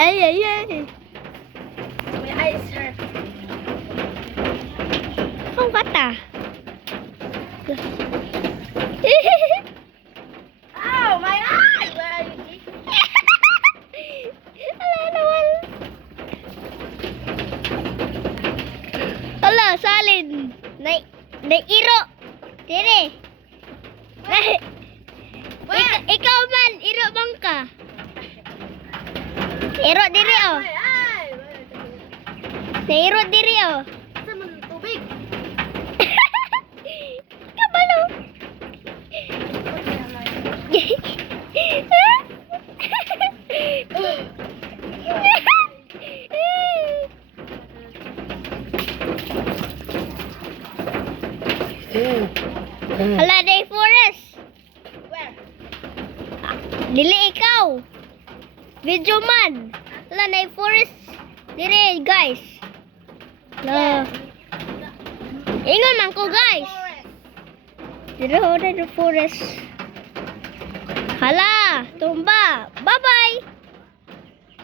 Ay, ay, ay. My eyes hurt. Ang kata. Ow, my eyes! Where are you, G? Ala naman. Ala, salin. Iro. Dire. Ikaw man, iro bang ka? Iro dire oh. My eye! Nairo dire oh. Asa man ang tubig? Kabalo. Hala, day forest. Where? Dili ikaw. Video man. Hala, day forest. Dire, guys. La. Ingon man ko, guys. Forest. Dire ho, day forest. Hala, tumba. Bye-bye.